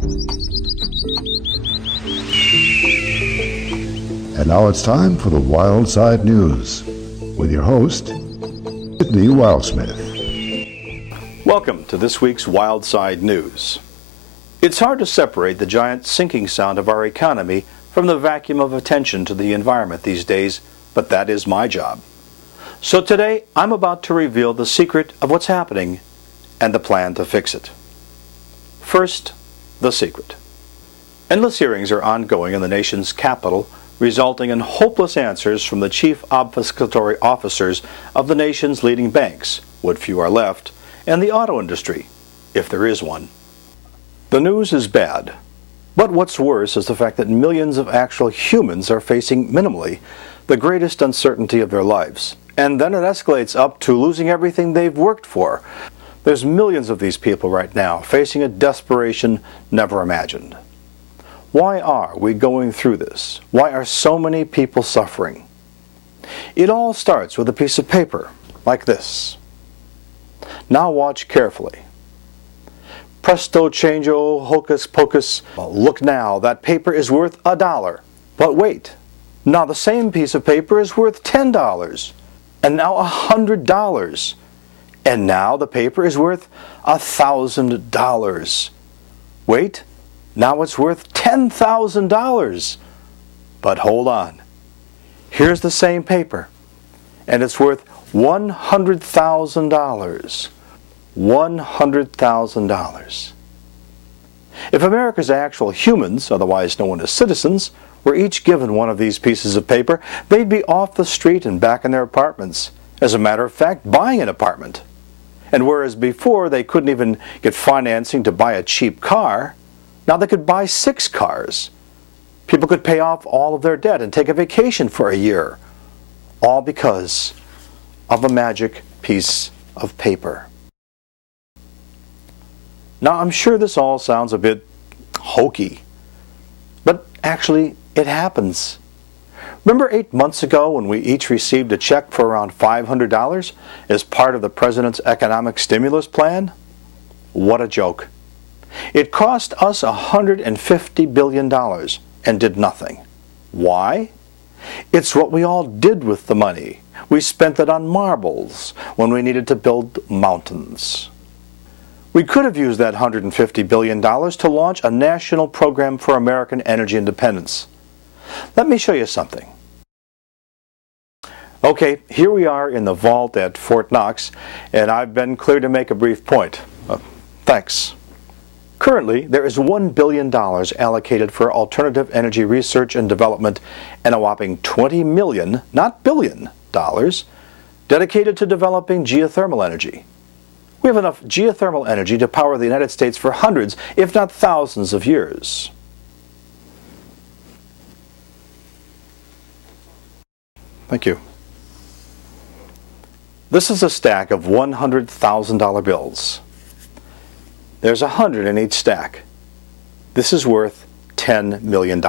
And now it's time for the Wild Side News with your host, Sidney Wildsmith. Welcome to this week's Wild Side News. It's hard to separate the giant sinking sound of our economy from the vacuum of attention to the environment these days, but that is my job. So today, I'm about to reveal the secret of what's happening and the plan to fix it. First, the secret. Endless hearings are ongoing in the nation's capital, resulting in hopeless answers from the chief obfuscatory officers of the nation's leading banks, what few are left, and the auto industry, if there is one. The news is bad, but what's worse is the fact that millions of actual humans are facing minimally the greatest uncertainty of their lives, and then it escalates up to losing everything they've worked for. There's millions of these people right now facing a desperation never imagined. Why are we going through this? Why are so many people suffering? It all starts with a piece of paper, like this. Now watch carefully. Presto changeo, hocus pocus. Well, look now, that paper is worth $1. But wait, now the same piece of paper is worth $10, and now $100. And now the paper is worth $1,000. Wait. Now it's worth $10,000. But hold on. Here's the same paper, and it's worth $100,000. $100,000. If America's actual humans, otherwise known as citizens, were each given one of these pieces of paper, they'd be off the street and back in their apartments. As a matter of fact, buying an apartment. And whereas before they couldn't even get financing to buy a cheap car, now they could buy 6 cars. People could pay off all of their debt and take a vacation for a year. All because of a magic piece of paper. Now I'm sure this all sounds a bit hokey, but actually it happens. Remember 8 months ago when we each received a check for around $500 as part of the President's economic stimulus plan? What a joke. It cost us $150 billion and did nothing. Why? It's what we all did with the money. We spent it on marbles when we needed to build mountains. We could have used that $150 billion to launch a national program for American energy independence. Let me show you something. Okay, here we are in the vault at Fort Knox, and I've been cleared to make a brief point. Thanks. Currently, there is $1 billion allocated for alternative energy research and development and a whopping $20 million, not billion, dollars dedicated to developing geothermal energy. We have enough geothermal energy to power the United States for hundreds, if not thousands of years. Thank you. This is a stack of $100,000 bills. There's 100 in each stack. This is worth $10 million.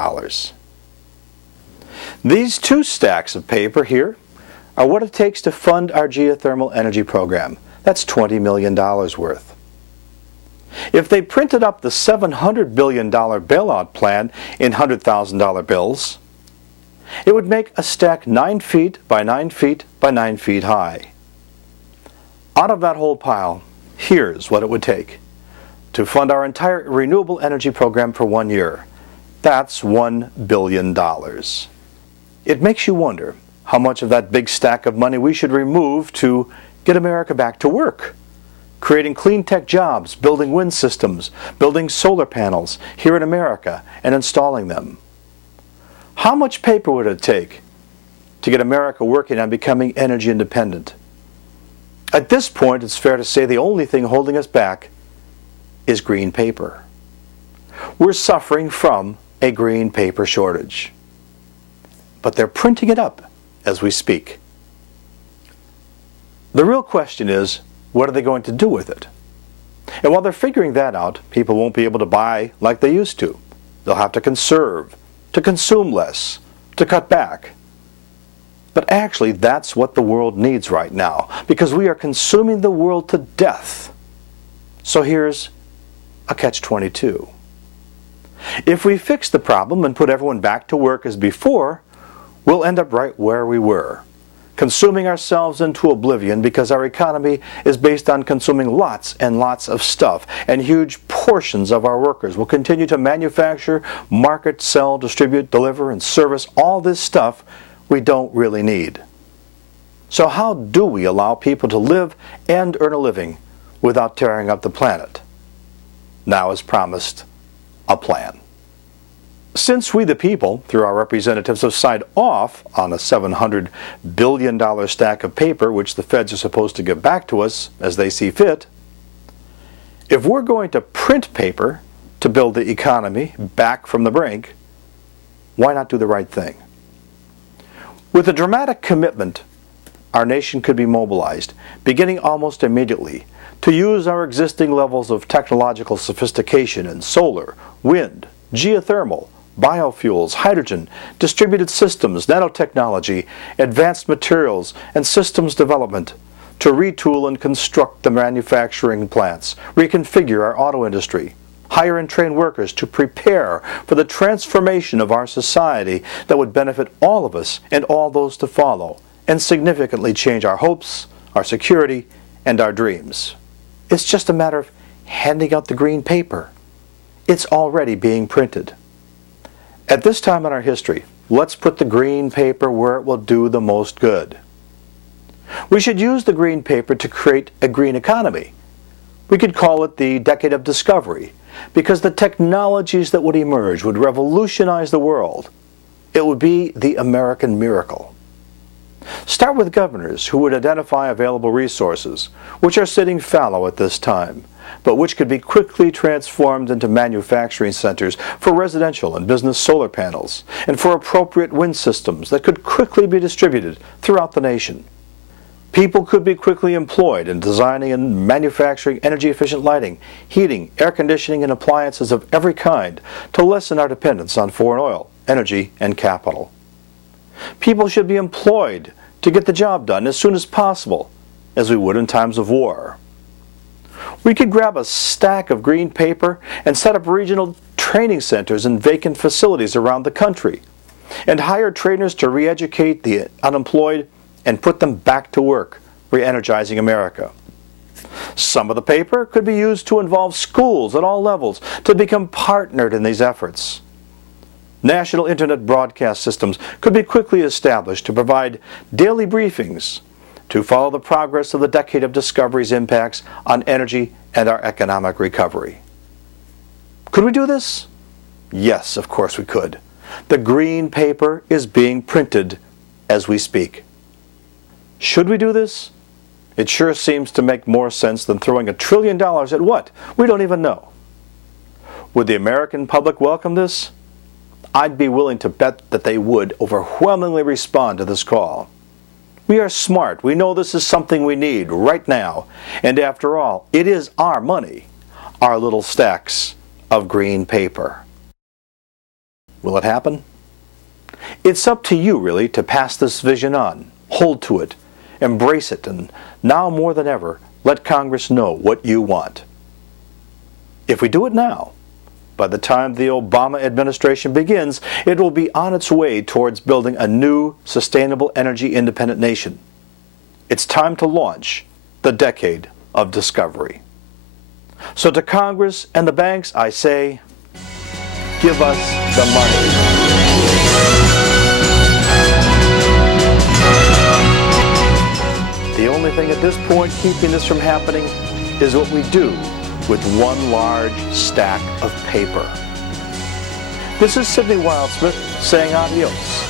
These 2 stacks of paper here are what it takes to fund our geothermal energy program. That's $20 million worth. If they printed up the $700 billion bailout plan in $100,000 bills, it would make a stack 9 feet by 9 feet by 9 feet high. Out of that whole pile, here's what it would take to fund our entire renewable energy program for 1 year. That's $1 billion. It makes you wonder how much of that big stack of money we should remove to get America back to work, creating clean tech jobs, building wind systems, building solar panels here in America and installing them. How much paper would it take to get America working on becoming energy independent? At this point, it's fair to say the only thing holding us back is green paper. We're suffering from a green paper shortage. But they're printing it up as we speak. The real question is, what are they going to do with it? And while they're figuring that out, people won't be able to buy like they used to. They'll have to conserve, to consume less, to cut back. But actually, that's what the world needs right now, because we are consuming the world to death. So here's a catch-22. If we fix the problem and put everyone back to work as before, we'll end up right where we were, consuming ourselves into oblivion because our economy is based on consuming lots and lots of stuff, and huge portions of our workers will continue to manufacture, market, sell, distribute, deliver, and service all this stuff we don't really need. So how do we allow people to live and earn a living without tearing up the planet? Now, as promised, a plan. Since we the people, through our representatives, have signed off on a $700 billion stack of paper which the feds are supposed to give back to us as they see fit, if we're going to print paper to build the economy back from the brink, why not do the right thing? With a dramatic commitment, our nation could be mobilized, beginning almost immediately, to use our existing levels of technological sophistication in solar, wind, geothermal, biofuels, hydrogen, distributed systems, nanotechnology, advanced materials, and systems development to retool and construct the manufacturing plants, reconfigure our auto industry, hire and train workers to prepare for the transformation of our society that would benefit all of us and all those to follow, and significantly change our hopes, our security, and our dreams. It's just a matter of handing out the green paper. It's already being printed. At this time in our history, let's put the green paper where it will do the most good. We should use the green paper to create a green economy. We could call it the decade of discovery, because the technologies that would emerge would revolutionize the world. It would be the American miracle. Start with governors who would identify available resources, which are sitting fallow at this time, but which could be quickly transformed into manufacturing centers for residential and business solar panels, and for appropriate wind systems that could quickly be distributed throughout the nation. People could be quickly employed in designing and manufacturing energy-efficient lighting, heating, air conditioning, and appliances of every kind to lessen our dependence on foreign oil, energy, and capital. People should be employed to get the job done as soon as possible, as we would in times of war. We could grab a stack of green paper and set up regional training centers in vacant facilities around the country, and hire trainers to re-educate the unemployed and put them back to work, re-energizing America. Some of the paper could be used to involve schools at all levels to become partnered in these efforts. National Internet broadcast systems could be quickly established to provide daily briefings to follow the progress of the decade of discovery's impacts on energy and our economic recovery. Could we do this? Yes, of course we could. The green paper is being printed as we speak. Should we do this? It sure seems to make more sense than throwing $1 trillion at what? We don't even know. Would the American public welcome this? I'd be willing to bet that they would overwhelmingly respond to this call. We are smart. We know this is something we need right now. And after all, it is our money, our little stacks of green paper. Will it happen? It's up to you, really, to pass this vision on, hold to it, embrace it, and now more than ever, let Congress know what you want. If we do it now, by the time the Obama administration begins, it will be on its way towards building a new, sustainable, energy-independent nation. It's time to launch the decade of discovery. So to Congress and the banks, I say, give us the money. The only thing at this point keeping this from happening is what we do with one large stack of paper. This is Sidney Wildsmith saying adios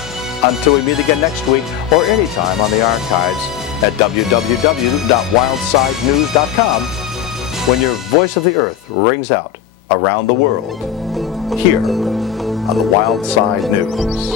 until we meet again next week or anytime on the archives at www.WildSideNews.com when your voice of the earth rings out around the world here on the Wild Side News.